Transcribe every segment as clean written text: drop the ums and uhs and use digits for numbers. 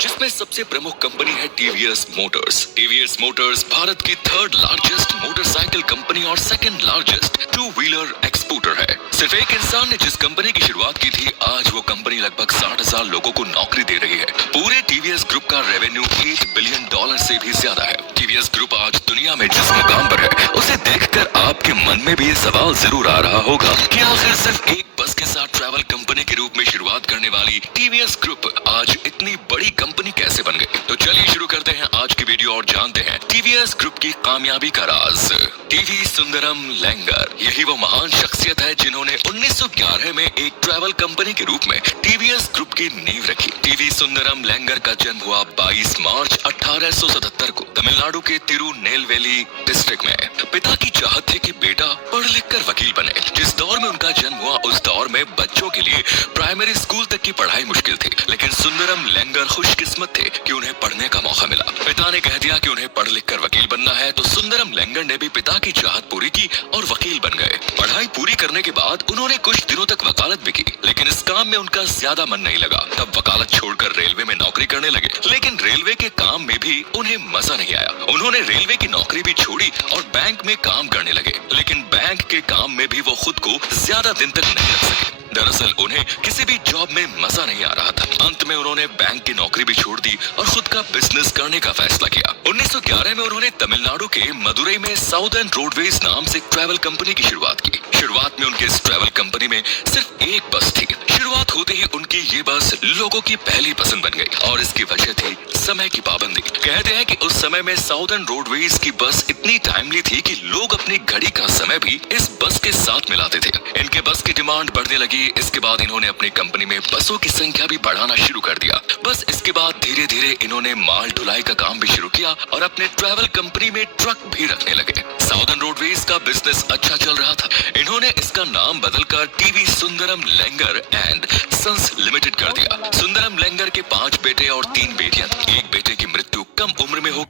जिसमें सबसे प्रमुख कंपनी है TVS Motors. TVS Motors Bharat की थर्ड लार्जेस्ट मोटरसाइकिल कंपनी और second largest two wheeler exporter है। सिर्फ एक इंसान ने जिस कंपनी की शुरुआत की थी, आज वो कंपनी लगभग 60,000 लोगों को नौकरी दे रही है। पूरे टीवीएस ग्रुप का रेवेन्यू $8 बिलियन से भी ज्यादा है। टीवीएस ग्रुप आज दुनिया में जिस मुकाम पर है, उसे देखकर आपके मन में भी ये सवाल जरूर आ रहा होगा कि आखिर सिर्फ एक बस के साथ ट्रैवल कंपनी के रूप में शुरुआत करने वाली टीवीएस ग्रुप आज इतनी बड़ी कंपनी कैसे बन गई। तो चलिए शुरू करते हैं आज की वीडियो और जानते हैं टीवीएस ग्रुप की कामयाबी का राज। टीवी सुंदरम लैंगर, यही वो महान शख्सियत है जिन्होंने 1911 में एक ट्रैवल कंपनी के रूप में टीवीएस ग्रुप की नींव रखी। टीवी सुंदरम लैंगर का जन्म हुआ 22 मार्च 1877 को तमिलनाडु के तिरुनेलवेली डिस्ट्रिक्ट में। पिता की चाहत थी कि बेटा पढ़ लिख कर वकील बने। जिस दौर में उनका जन्म हुआ, उस दौर में बच्चों के लिए प्राइमरी स्कूल तक की पढ़ाई मुश्किल थी, लेकिन सुंदरम लैंगर खुशकिस्मत थे कि उन्हें पढ़ने का मौका मिला। पिता ने कह दिया कि उन्हें पढ़ लिख कर वकील बनना है, तो सुंदरम लैंगर ने भी पिता की चाहत पूरी की और वकील बन गए। पढ़ाई पूरी करने के बाद उन्होंने कुछ दिनों तक वकालत भी की, लेकिन इस काम में उनका ज्यादा मन नहीं लगा। तब वकालत छोड़कर रेलवे में नौकरी करने लगे, लेकिन रेलवे के काम में भी उन्हें मजा नहीं आया। उन्होंने रेलवे की नौकरी भी छोड़ी और बैंक में काम करने लगे, लेकिन बैंक के काम में भी वो खुद को ज्यादा दिन तक नहीं रख सके। दरअसल उन्हें किसी भी जॉब में मजा नहीं आ रहा था। अंत में उन्होंने बैंक की नौकरी भी छोड़ दी और खुद का बिजनेस करने का फैसला किया। 1911 में उन्होंने तमिलनाडु के मदुरई में साउदर्न रोडवेज नाम से ट्रैवल कंपनी की शुरुआत की। शुरुआत में उनके इस ट्रैवल कंपनी में सिर्फ एक बस थी। शुरुआत होते ही उनकी ये बस लोगों की पहली पसंद बन गई और इसकी वजह थी समय की पाबंदी। कहते हैं कि उस समय में साउदर्न रोडवेज की बस इतनी टाइमली थी कि लोग अपनी घड़ी का समय भी इस बस के साथ मिलाते थे। इनके बस की डिमांड बढ़ने लगी। इसके बाद इन्होंने अपनी कंपनी में बसों की संख्या भी बढ़ाना शुरू कर दिया। बस इसके बाद धीरे धीरे इन्होंने माल ढुलाई का काम भी शुरू किया और अपने ट्रैवल कंपनी में ट्रक भी रखने लगे। साउदर्न रोडवेज का बिजनेस अच्छा चल रहा था। इन्होंने इसका नाम बदलकर TV Sundaram Iyengar and sons limited कर दिया। सुंदरम लैंगर के 5 बेटे और 3 बेटियां। एक बेटे की मृत्यु कम उम्र में हो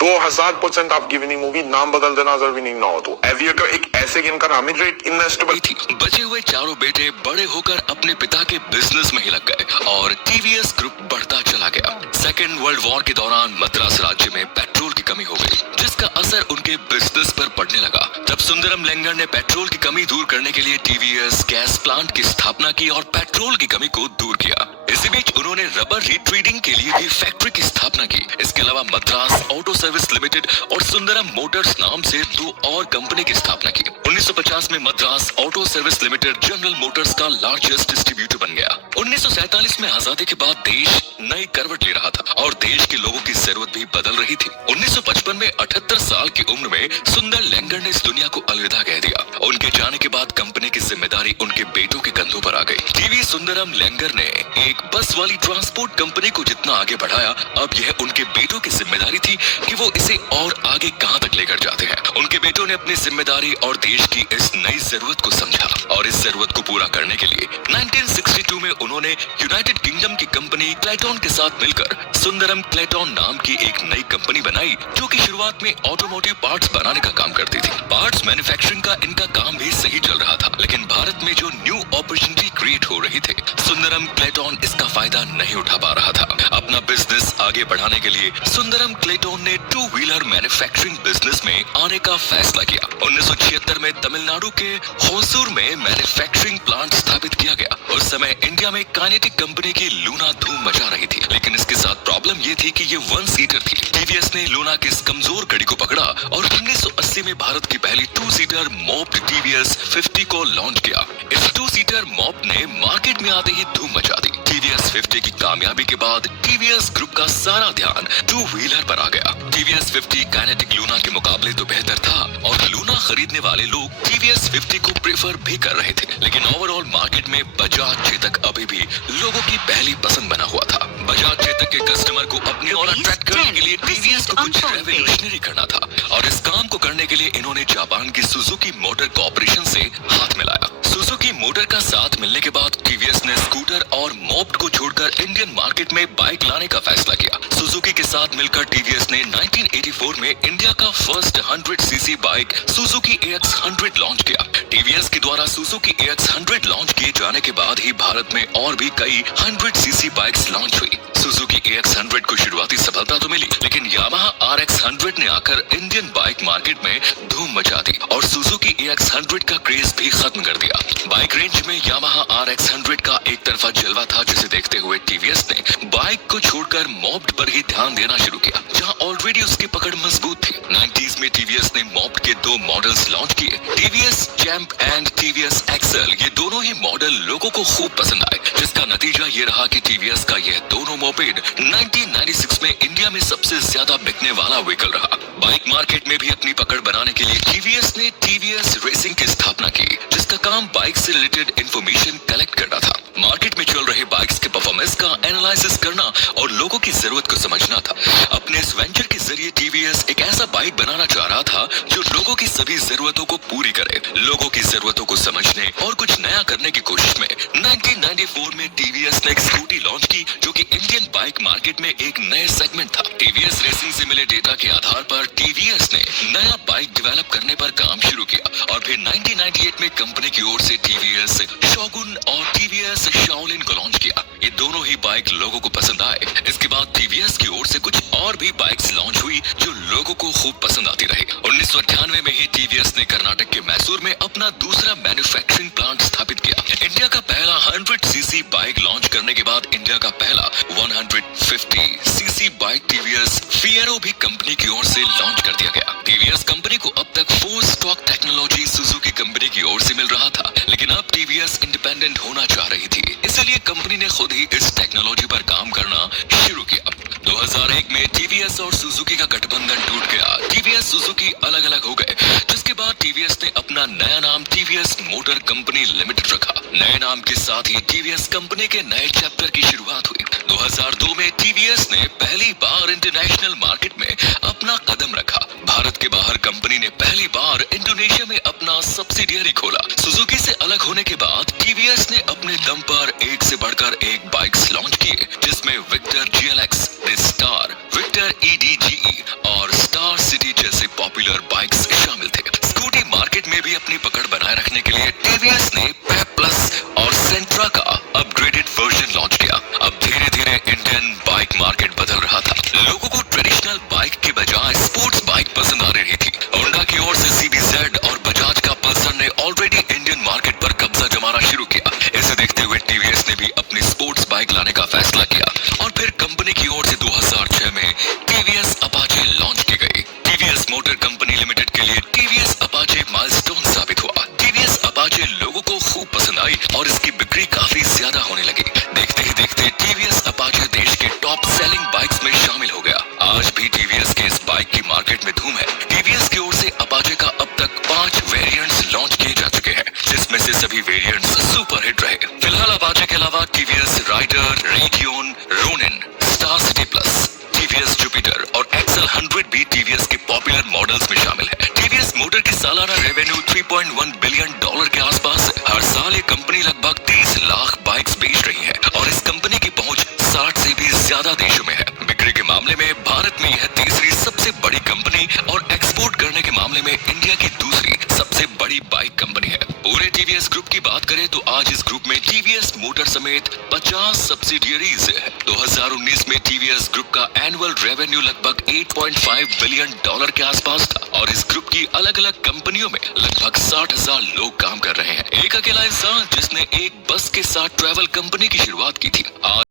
2000% आप गिवनी मूवी नाम बदल देना जरूरी नहीं ना हो। तो एविएटर एक ऐसे गेम का नाम है ग्रेट इन्वेस्टेबल थी। बचे हुए चारों बेटे बड़े होकर अपने पिता के बिजनेस में ही लग गए और टीवीएस ग्रुप बढ़ता चला गया। सेकेंड वर्ल्ड वॉर के दौरान मद्रास राज्य में पेट्रोल की कमी हो गई, जिसका असर उनके बिजनेस पर पड़ने लगा। तब सुंदरम लैंगर ने पेट्रोल की कमी दूर करने के लिए टीवीएस गैस प्लांट की स्थापना की और पेट्रोल की कमी को दूर किया। इसी बीच उन्होंने रबर रिट्रीडिंग के लिए भी फैक्ट्री की स्थापना की। इसके अलावा मद्रास ऑटो सर्विस लिमिटेड और सुंदरम मोटर्स नाम से 2 और कंपनी की स्थापना की। 1950 में Madras auto service limited general Motors का लार्जेस्ट डिस्ट्रीब्यूटर बन गया। 1947 में आजादी के बाद देश नई करवट ले रहा था और देश के लोगों की जरूरत भी बदल रही थी। 1955 में 78 साल की उम्र में सुंदर लैंगर ने इस दुनिया को अलविदा कह दिया। उनके जाने के बाद कंपनी की जिम्मेदारी उनके बेटों के कंधों पर आ गई। टीवी सुंदरम लैंगर ने एक बस वाली ट्रांसपोर्ट कंपनी को जितना आगे बढ़ाया, अब यह उनके बेटों की जिम्मेदारी थी कि वो इसे और आगे कहां तक लेकर जाते हैं। उनके बेटों ने अपनी जिम्मेदारी और देश की इस नई जरूरत को समझा और इस जरूरत को पूरा करने के लिए 1962 में उन्होंने यूनाइटेड किंगडम की कंपनी क्लेटन के साथ मिलकर सुंदरम क्लेटन नाम की एक नई कंपनी बनाई, जो कि शुरुआत में ऑटोमोटिव पार्ट्स बनाने का काम करती थी। पार्ट्स मैन्युफैक्चरिंग का इनका काम भी सही चल रहा था, लेकिन भारत में जो न्यू अपॉर्चुनिटी क्रिएट हो रही थी, सुंदरम क्लेटन इसका फायदा नहीं उठा पा रहा था। अपना बिजनेस आगे बढ़ाने के लिए सुंदरम क्लेटन ने 2 व्हीलर मैन्युफैक्चरिंग बिजनेस में आने का फैसला किया। 1976 में तमिलनाडु के होसूर में मैन्युफैक्चरिंग प्लांट स्थापित किया गया। उस समय इंडिया में काइनेटिक कंपनी की लूना धूम मचा रही थी, लेकिन इसके साथ प्रॉब्लम ये थी कि ये 1 सीटर थी। टीवीएस ने लूना की इस कमजोर कड़ी को पकड़ा और 1980 में भारत की पहली 2 सीटर मॉप टीवीएस 50 को लॉन्च किया। इस 2 सीटर मॉप ने मार्केट में आते ही धूम मचा दी। टीवीएस 50 की कामयाबी के बाद टीवीएस ग्रुप का सारा ध्यान 2 व्हीलर पर आ गया। टीवीएस 50 काइनेटिक लूना के मुकाबले तो बेहतर था और लूना खरीदने वाले लोग टीवीएस 50 को प्रेफर भी कर रहे थे, लेकिन ओवरऑल मार्केट में बजाज चेतक अभी भी लोगों की पहली पसंद बना हुआ था। बजाज चेतक के कस्टमर को अपनी ओर अट्रैक्ट करने के लिए टीवीएस को कुछ रेवोल्यूशनरी करना था और इस काम को करने के लिए इन्होंने जापान की सुजुकी मोटर कॉर्पोरेशन से हाथ मिलाया। सुजुकी मोटर का साथ मिलने के बाद टीवीएस ने स्कूटर और मोप्ड को छोड़कर इंडियन मार्केट में बाइक लाने का फैसला किया। सुजुकी के साथ मिलकर टीवीएस ने 1984 में इंडिया का first 100 CC bike Suzuki AX 100 launch किया। टीवीएस के द्वारा सुजुकी AX 100 लॉन्च किए जाने के बाद ही भारत में और भी कई 100 सीसी बाइक्स लॉन्च हुई। सुजुकी AX 100 को शुरुआती सफलता तो मिली, लेकिन यामाहा RX 100 ने आकर इंडियन बाइक मार्केट में धूम मचा दी और सुजुकी AX 100 का क्रेज भी खत्म कर दिया। बाइक रेंज में यामाहा RX 100 का एक तरफा जलवा था, जिसे देखते हुए टीवीएस ने बाइक को छोड़कर मॉप्ड पर ही ध्यान देना शुरू किया, जहां ऑलरेडी उसकी पकड़ मजबूत थी। 90s में टीवीएस ने मॉप्ड के 2 मॉडल्स लॉन्च किए, TVS champ and TVS XL. ये दोनों ही मॉडल लोगों को खूब पसंद आए, जिसका नतीजा ये रहा कि टीवीएस का यह दोनों मोपेड 1996 में इंडिया में सबसे ज्यादा बिकने वाला व्हीकल रहा। बाइक मार्केट में भी अपनी पकड़ बनाने के लिए टीवीएस ने टीवीएस रेसिंग की स्थापना की, जिसका काम बाइक से रिलेटेड इंफॉर्मेशन कलेक्ट करना था। मार्केट में चल रहे बाइक्स के परफॉर्मेंस का एनालिसिस करना और लोगों की जरूरत को समझना था। अपने इस वेंचर के जरिए टीवीएस एक ऐसा बाइक बनाना चाह रहा था जो लोगों की सभी जरूरतों को पूरी करे। लोगों की जरूरतों को समझने और कुछ नया करने की कोशिश में 1994 में टीवीएस ने एक स्कूटी लॉन्च की, जो कि इंडियन बाइक मार्केट में एक नए सेगमेंट था। टीवीएस रेसिंग से मिले डेटा के आधार पर टीवीएस ने नया बाइक डेवलप करने पर काम शुरू किया और फिर 1998 में कंपनी की ओर से टीवीएस शोगुन और टीवीएस शाओलिन को लॉन्च किया। ये दोनों ही बाइक लोगों को पसंद आए। इसके बाद टीवीएस की ओर से कुछ और भी बाइक्स लॉन्च हुई जो लोगों को खूब पसंद आती रही। 1998 में ही टीवीएस ने कर्नाटक के मैसूर में अपना दूसरा मैन्युफैक्चरिंग प्लांट स्थापित किया। इंडिया का पहला 100 सीसी बाइक लॉन्च करने के बाद इंडिया का पहला 150 सीसी बाइक टीवीएस फिएरो भी कंपनी की ओर से लॉन्च कर दिया गया। टीवीएस कंपनी को अब तक 4 स्टॉक टेक्नोलॉजी सुजुकी कंपनी की ओर से मिल रहा था, लेकिन अब टीवीएस इंडिपेंडेंट होना चाह रही थी, इसलिए कंपनी ने खुद ही इस टेक्नोलॉजी पर काम करना शुरू किया। 2001 में टीवीएस और सुजुकी का गठबंधन टूट गया। टीवीएस सुजुकी अलग अलग हो गए, जिसके बाद टीवीएस ने अपना नया नाम टीवीएस मोटर कंपनी लिमिटेड रखा। नए नाम के साथ ही टीवीएस कंपनी के नए चैप्टर की शुरुआत हुई। 2002 में टीवीएस ने पहली बार इंटरनेशनल मार्केट में अपना कदम रखा। भारत के बाहर कंपनी ने पहली बार इंडोनेशिया में अपना सब्सिडियरी खोला। सुजुकी से अलग होने के बाद टीवीएस ने अपने दम पर एक से बढ़कर एक बाइक्स लॉन्च किए, जिसमें Victor GLX, Star, Victor EDGE और स्टार सिटी जैसे पॉपुलर बाइक्स शामिल थे। स्कूटी मार्केट में भी अपनी पकड़ बनाए रखने के लिए टीवीएस ने पेप प्लस और सेंट्रा का अपग्रेडेड वर्जन लॉन्च किया। अब धीरे धीरे इंडियन बाइक मार्केट बदल रहा था। लोगों को ट्रेडिशनल बाइक के बजाय स्पोर्ट्स बाइक पसंद आ रही थी। होंडा की ओर से CBZ और बजाज का पल्सर ने ऑलरेडी इंडियन मार्केट पर कब्जा जमाना शुरू किया। इसे देखते हुए टीवीएस ने भी अपनी स्पोर्ट्स बाइक लाने का फैसला किया और फिर कंपनी की ओर से 2006 में टीवीएस अपाचे लॉन्च की गई। टीवीएस मोटर कंपनी लिमिटेड के लिए टीवीएस अपाचे माइलस्टोन साबित हुआ। टीवीएस अपाचे लोगों को खूब पसंद आई और इसकी बिक्री काफी ज्यादा होने लगी। देखते ही देखते टीवीएस अपाचे देश के टॉप सेलिंग बाइक्स में शामिल हो गया। आज भी टीवीएस के इस बाइक की मार्केट में धूम है। टीवीएस की ओर से अपाचे का अब तक 5 वेरिएंट्स लॉन्च किए जा चुके हैं, जिसमें से सभी वेरिएंट्स सुपर हिट रहे। फिलहाल अपाचे के अलावा TVS Raider, Radeon, Ronin, Star City Plus, TVS Jupiter और एक्सेल 100 भी टीवीएस के पॉपुलर मॉडल्स में शामिल है। टीवीएस मोटर की सालाना रेवेन्यू $3.1 बिलियन के आसपास है। हर साल ये कंपनी लगभग 30 लाख बाइक्स बेच रही है और इस कंपनी की पहुंच 60 से भी ज्यादा देशों में है। बिक्री के मामले में भारत में यह तीसरी सबसे बड़ी कंपनी और एक्सपोर्ट करने के मामले में इंडिया की दूसरी सबसे बड़ी बाइक कंपनी है। पूरे टीवीएस ग्रुप की बात करें तो आज इस ग्रुप में टीवीएस मोटर समेत 50 सब्सिडियरीज है। 2019 में टीवीएस ग्रुप का एनुअल रेवेन्यू लगभग $8.5 बिलियन के आसपास था और इस ग्रुप की अलग अलग कंपनियों में लगभग 60,000 लोग काम कर रहे हैं। एक अकेला इंसान जिसने एक बस के साथ ट्रैवल कंपनी की शुरुआत की थी, आज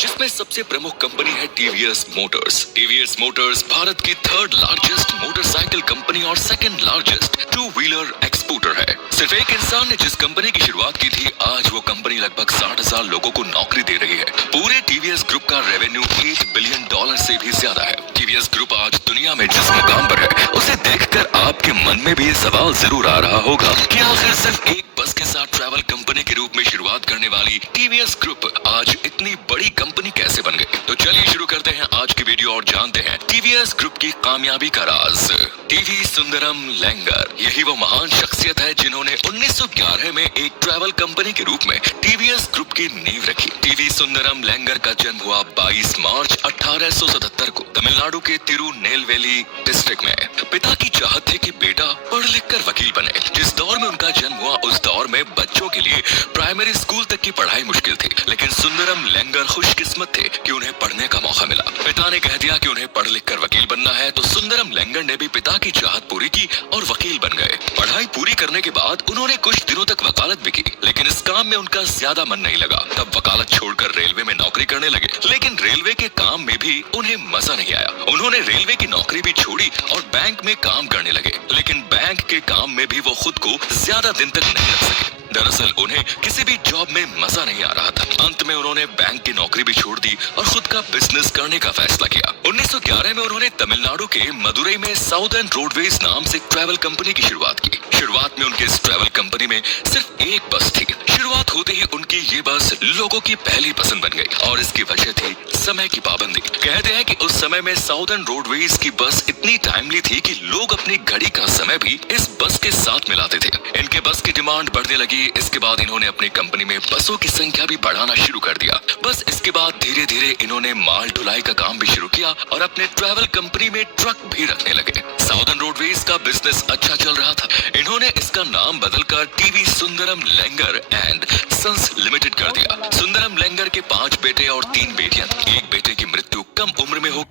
जिसमें सबसे प्रमुख कंपनी है TVS Motors. TVS Motors Bharat की 3rd लार्जेस्ट मोटरसाइकिल कंपनी और 2nd लार्जेस्ट 2-व्हीलर एक्सपोर्टर है। सिर्फ एक इंसान ने जिस कंपनी की शुरुआत की थी, आज वो कंपनी लगभग 60,000 लोगों को नौकरी दे रही है। पूरे टीवीएस ग्रुप का रेवेन्यू $8 बिलियन से भी ज्यादा है। टीवीएस ग्रुप आज दुनिया में जिस मुकाम पर है, उसे देखकर आपके मन में भी ये सवाल जरूर आ रहा होगा कि आखिर सिर्फ एक बस के साथ ट्रैवल कंपनी के रूप में शुरुआत करने वाली टीवीएस ग्रुप आज इतनी बड़ी कंपनी कैसे बन गई। तो चलिए शुरू करते हैं आज की वीडियो और जानते हैं टीवीएस ग्रुप की कामयाबी का राज। टीवी सुंदरम लैंगर, यही वो महान शख्सियत है जिन्होंने 1911 में एक ट्रैवल कंपनी के रूप में टीवीएस ग्रुप की नींव रखी। टीवी सुंदरम लैंगर का जन्म हुआ 22 मार्च 1977 को तमिलनाडु के तिरुनेलवेली डिस्ट्रिक्ट में पिता की चाहत थी कि बेटा पढ़ लिख कर वकील बने। जिस दौर में उनका जन्म हुआ उस दौर में बच्चों के लिए प्राइमरी स्कूल तक की पढ़ाई मुश्किल थी, लेकिन सुंदरम लेंगर खुशकिस्मत थे कि उन्हें पढ़ने का मौका मिला। पिता ने कह दिया कि उन्हें पढ़ लिख कर वकील बनना है, तो सुंदरम लेंगर ने भी पिता की चाहत पूरी की और वकील बन गए। पढ़ाई पूरी करने के बाद उन्होंने कुछ दिनों तक वकालत भी की, लेकिन इस काम में उनका ज्यादा मन नहीं लगा। तब वकालत छोड़कर रेलवे में नौकरी करने लगे, लेकिन रेलवे के काम में भी उन्हें मजा नहीं आया। उन्होंने रेलवे की नौकरी भी छोड़ी और बैंक में काम करने लगे, लेकिन बैंक के काम में भी वो खुद को ज्यादा दिन तक नहीं रख सके। दरअसल उन्हें किसी भी जॉब में मजा नहीं आ रहा था। अंत में उन्होंने बैंक की नौकरी भी छोड़ दी और खुद का बिजनेस करने का फैसला किया। 1911 में उन्होंने तमिलनाडु के मदुरई में साउदर्न रोडवेज नाम से ट्रैवल कंपनी की शुरुआत की। शुरुआत में उनके इस ट्रैवल कंपनी में सिर्फ एक बस थी। शुरुआत होते ही उनकी ये बस लोगों की पहली पसंद बन गई और इसकी वजह थी समय की पाबंदी। कहते हैं कि उस समय में साउदर्न रोडवेज की बस इतनी टाइमली थी कि लोग अपनी घड़ी का समय भी इस बस के साथ मिलाते थे। इनके बस की डिमांड बढ़ने लगी। इसके बाद इन्होंने अपनी कंपनी में बसों की संख्या भी बढ़ाना शुरू कर दिया। बस इसके बाद धीरे धीरे इन्होंने माल ढुलाई का काम भी शुरू किया और अपने ट्रैवल कंपनी में ट्रक भी रखने लगे। साउदर्न रोडवेज का बिजनेस अच्छा चल रहा था। इन्होंने इसका नाम बदलकर TV Sundaram Iyengar and sons limited कर दिया। सुंदरम लेंगर के 5 बेटे और 3 बेटियां। एक बेटे की मृत्यु कम उम्र में हो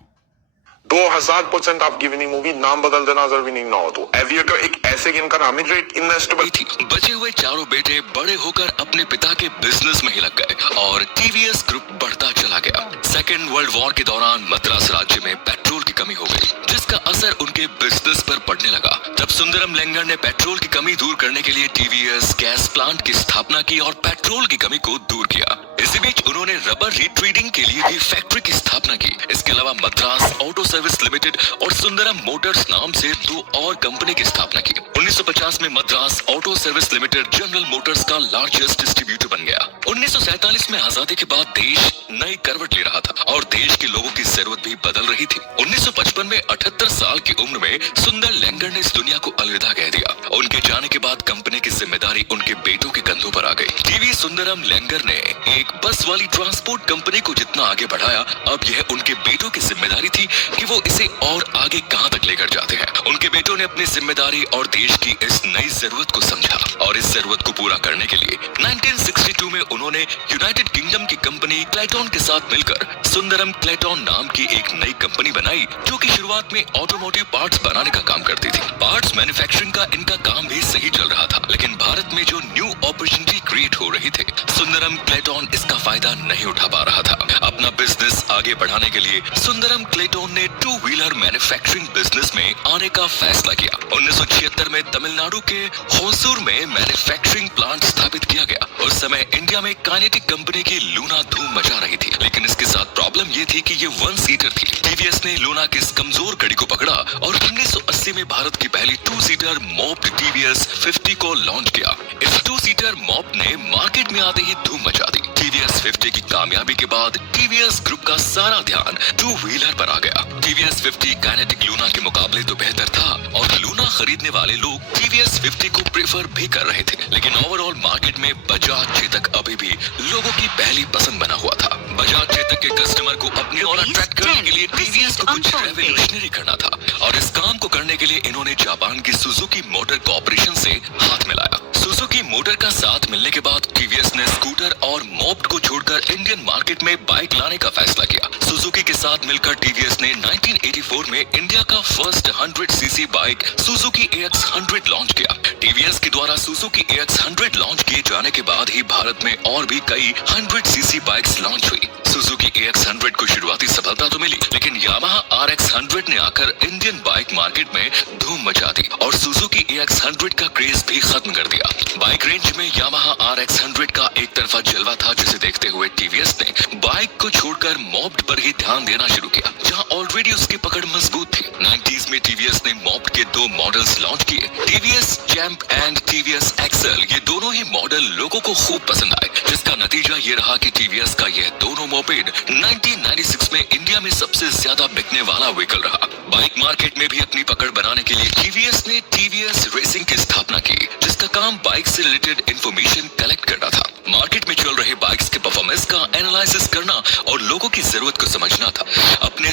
2000% आपकी विनिंग मूवी नाम बदल देना अगर विनिंग ना हो तो एविएटर एक ऐसे गेम का नाम है जो एक इन्वेस्टेबल थी। बचे हुए चारों बेटे बड़े होकर अपने पिता के बिजनेस में ही लग गए और टीवीएस ग्रुप बढ़ता चला गया। सेकेंड वर्ल्ड वॉर के दौरान मद्रास राज्य में पेट्रोल की कमी हो गई, जिसका असर उनके बिजनेस पर पड़ने लगा। तब सुंदरम लेंगर ने पेट्रोल की कमी दूर करने के लिए टीवीएस गैस प्लांट की स्थापना की और पेट्रोल की कमी को दूर किया। इसी बीच उन्होंने रबर रिट्रीडिंग के लिए भी फैक्ट्री की स्थापना की। इसके अलावा मद्रास ऑटो सर्विस लिमिटेड और सुंदरम मोटर्स नाम से 2 और कंपनी की स्थापना की। 1950 में Madras auto service limited general Motors का लार्जेस्ट डिस्ट्रीब्यूटर बन गया। 1947 में आजादी के बाद देश नई करवट ले रहा था और देश के लोगों की जरूरत भी बदल रही थी। 1955 में 78 साल की उम्र में सुंदर लेंगर ने इस दुनिया को अलविदा कह दिया। उनके जाने के बाद कंपनी की जिम्मेदारी उनके बेटों के कंधों पर आ गई। टीवी सुंदरम लेंगर ने एक बस वाली ट्रांसपोर्ट कंपनी को जितना आगे बढ़ाया, अब यह उनके बेटों की जिम्मेदारी थी कि वो इसे और आगे कहां तक लेकर जाते हैं। उनके बेटों ने अपनी जिम्मेदारी और देश की इस नई जरूरत को समझा और इस जरूरत को पूरा करने के लिए 1962 में उन्होंने यूनाइटेड किंगडम की कंपनी क्लेटन के साथ मिलकर सुंदरम क्लेटन नाम की एक नई कंपनी बनाई, जो कि शुरुआत में ऑटोमोटिव पार्ट्स बनाने का काम करती थी। पार्ट्स मैन्युफैक्चरिंग का इनका काम भी सही चल रहा था, लेकिन भारत में जो न्यू अपॉर्चुनिटी क्रिएट हो रही थी, सुंदरम क्लेटन इसका फायदा नहीं उठा पा रहा था। अपना बिजनेस आगे बढ़ाने के लिए सुंदरम क्लेटन ने 2 व्हीलर मैन्युफैक्चरिंग बिजनेस में आने का फैसला किया। 1976 में तमिलनाडु के होसूर में मैन्युफैक्चरिंग प्लांट स्थापित किया गया। उस समय इंडिया में काइनेटिक कंपनी की लूना धूम मचा रही थी, लेकिन इसके साथ प्रॉब्लम ये थी कि ये 1 सीटर थी। टीवीएस ने लूना की इस कमजोर कड़ी को पकड़ा और 1980 में भारत की पहली 2 सीटर मॉप टीवीएस 50 को लॉन्च किया। इस 2 सीटर मॉप ने मार्केट में आते ही धूम मचा दी। टीवीएस 50 की कामयाबी के बाद टीवीएस ग्रुप का सारा ध्यान 2 व्हीलर पर आ गया। टीवीएस 50 काइनेटिक लूना के मुकाबले तो बेहतर था और लूना खरीदने वाले लोग टीवीएस 50 को प्रेफर भी कर रहे थे, लेकिन ओवरऑल मार्केट में बजाज चेतक अभी भी लोगों की पहली पसंद बना हुआ था। बजाज चेतक के कस्टमर को अपनी ओर अट्रैक्ट करने के लिए टीवीएस को कुछ रेवोल्यूशनरी करना था और इस काम को करने के लिए इन्होंने जापान की सुजुकी मोटर कॉर्पोरेशन से हाथ मिलाया। सुजुकी मोटर का साथ मिलने के बाद टीवीएस ने स्कूटर और मोप्ड को छोड़कर इंडियन मार्केट में बाइक लाने का फैसला किया। सुजुकी के साथ मिलकर टीवीएस ने 1984 में इंडिया का first 100 CC bike Suzuki AX 100 launch किया। टीवीएस के द्वारा सुजुकी AX 100 लॉन्च किए जाने के बाद ही भारत में और भी कई 100 सीसी बाइक्स लॉन्च हुई। सुजुकी AX 100 को शुरुआती सफलता तो मिली, लेकिन यामाहा RX 100 ने आकर इंडियन बाइक मार्केट में धूम मचा दी और सुजुकी AX 100 का क्रेज भी खत्म कर दिया। बाइक रेंज में यामाहा RX 100 का एक तरफा जलवा था, जिसे देखते हुए टीवीएस ने बाइक को छोड़कर मॉप्ड पर ही ध्यान देना शुरू किया, जहां ऑलरेडी उसकी पकड़ मजबूत थी। 90s में टीवीएस ने मॉप्ड के 2 मॉडल्स लॉन्च किए, TVS champ and TVS XL. ये दोनों ही मॉडल लोगों को खूब पसंद आए, जिसका नतीजा ये रहा कि टीवीएस का यह दोनों मोपेड 1996 में इंडिया में सबसे ज्यादा बिकने वाला व्हीकल रहा। बाइक मार्केट में भी अपनी पकड़ बनाने के लिए टीवीएस ने टीवीएस रेसिंग की स्थापना की, जिसका काम बाइक से रिलेटेड इंफॉर्मेशन कलेक्ट करना था। मार्केट में चल रहे बाइक्स के परफॉर्मेंस का एनालिसिस करना और लोगों की जरूरत को समझना था। अपने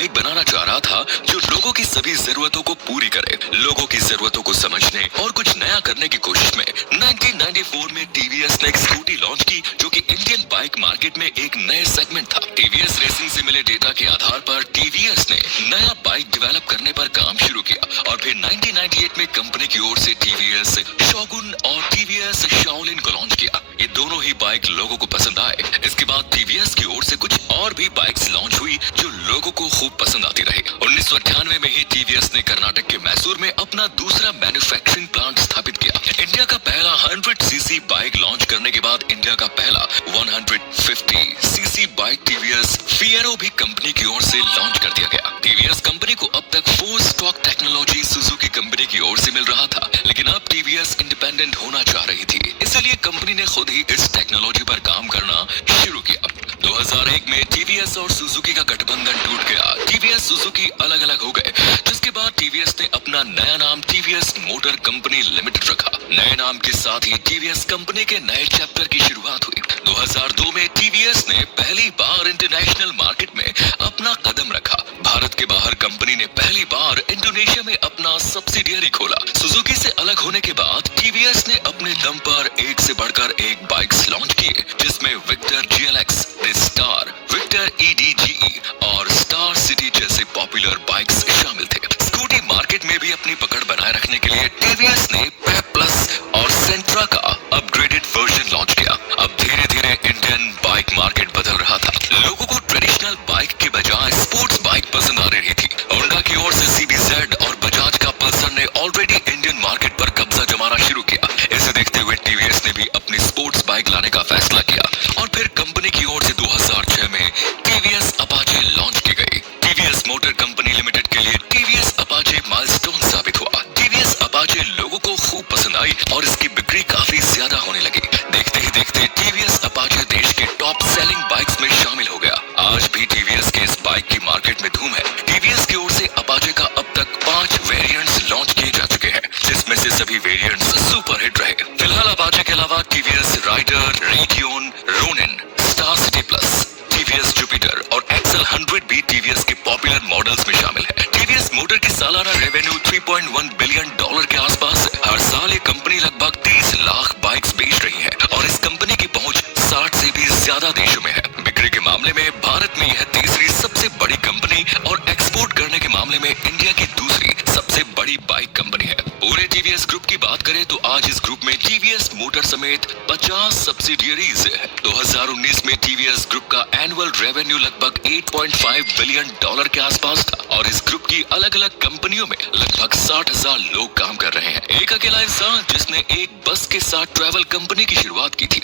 बाइक बनाना चाह रहा था जो लोगों की सभी जरूरतों को पूरी करे। लोगों की जरूरतों को समझने और कुछ नया करने की कोशिश में 1994 में टीवीएस ने एक स्कूटी लॉन्च की जो कि इंडियन बाइक मार्केट में एक नए सेगमेंट था। टीवीएस रेसिंग से मिले डेटा के आधार पर टीवीएस ने नया बाइक डेवलप करने पर काम शुरू किया और फिर 1998 में कंपनी की ओर से टीवीएस शोगुन और टीवीएस शाओलिन को लॉन्च किया। ये दोनों ही बाइक लोगों को पसंद आए। इसके बाद टीवीएस की ओर से कुछ और भी बाइक्स लॉन्च हुई जो लोगों को खूब पसंद आती रही। 1998 में ही टीवीएस ने कर्नाटक के मैसूर में अपना दूसरा मैन्युफैक्चरिंग प्लांट स्थापित किया। इंडिया का पहला 100 सीसी बाइक लॉन्च करने के बाद इंडिया का पहला 150 सीसी बाइक टीवीएस फिएरो भी कंपनी की ओर से लॉन्च कर दिया गया। टीवीएस कंपनी को अब तक 4 स्टॉक टेक्नोलॉजी सुजुकी कंपनी की ओर से मिल रहा था, लेकिन अब टीवीएस इंडिपेंडेंट होना चाह रही थी, इसलिए कंपनी ने खुद ही इस टेक्नोलॉजी पर काम करना शुरू किया। 2001 में टीवीएस और सुजुकी का गठबंधन टूट गया। टीवीएस सुजुकी अलग अलग हो गए, जिसके बाद टीवीएस ने अपना नया नाम टीवीएस मोटर कंपनी लिमिटेड रखा। नए नाम के साथ ही टीवीएस कंपनी के नए चैप्टर की शुरुआत हुई। 2002 में टीवीएस ने पहली बार इंटरनेशनल मार्केट में अपना कदम रखा। भारत के बाहर कंपनी ने पहली बार इंडोनेशिया में अपना सब्सिडियरी खोला। सुजुकी से अलग होने के बाद टीवीएस ने अपने दम पर एक से बढ़कर एक बाइक्स लॉन्च किए, जिसमें विक्टर जीएलएक्स, स्टार, विक्टर ईडीजीई और स्टार सिटी जैसे पॉपुलर बाइक्स शामिल थे। स्कूटी मार्केट में भी अपनी पकड़ बनाए रखने के लिए टीवीएस ने पेप प्लस और सेंट्रा का अपग्रेडेड वर्जन लॉन्च किया। अब धीरे धीरे इंडियन बाइक मार्केट बदल रहा था। लोगों को ट्रेडिशनल बाइक के बजाय स्पोर्ट्स बाइक पसंद आ रही थी। होंडा की ओर से सीबीजेड और बजाज का पल्सर ने ऑलरेडी इंडियन मार्केट पर कब्जा जमाना शुरू किया। इसे देखते हुए टीवीएस ने भी अपनी स्पोर्ट्स बाइक लाने का फैसला किया और फिर कंपनी की ओर से 2006 में टीवीएस अपाचे लॉन्च की गई। टीवीएस मोटर कंपनी लिमिटेड के लिए टीवीएस अपाचे माइलस्टोन साबित हुआ। टीवीएस अपाचे लोगों को खूब पसंद आई और इसकी बिक्री काफी ज्यादा होने लगी। देखते ही देखते टीवीएस अपाचे देश के टॉप सेलिंग बाइक्स में शामिल हो गया। आज भी टीवीएस के इस बाइक की मार्केट में धूम है। टीवीएस की ओर से अपाचे का अब तक 5 वेरिएंट्स लॉन्च किए जा चुके हैं, जिसमें से सभी वेरिएंट्स सुपर हिट रहे। फिलहाल अपाचे के अलावा TVS Raider, Radeon, Ronin, Star City Plus, TVS Jupiter और एक्सेल 100 भी टीवीएस के पॉपुलर मॉडल्स में शामिल है। टीवीएस मोटर की सालाना रेवेन्यू $3.1 बिलियन के आसपास है। हर साल ये कंपनी लगभग 30 लाख बाइक्स बेच रही है और इस कंपनी की पहुंच 60 से भी ज्यादा देशों में है। बिक्री के मामले में भारत में यह तीसरी सबसे बड़ी कंपनी और एक्सपोर्ट करने के मामले में इंडिया की दूसरी सबसे बड़ी बाइक कंपनी है। पूरे टीवीएस ग्रुप की बात करें तो आज इस ग्रुप में टीवीएस मोटर समेत 50 सब्सिडियरीज है। 2019 में टीवीएस ग्रुप का एनुअल रेवेन्यू लगभग $8.5 बिलियन के आसपास था और इस ग्रुप की अलग अलग कंपनियों में लगभग 60,000 लोग काम कर रहे हैं। एक अकेला इंसान जिसने एक बस के साथ ट्रैवल कंपनी की शुरुआत की थी,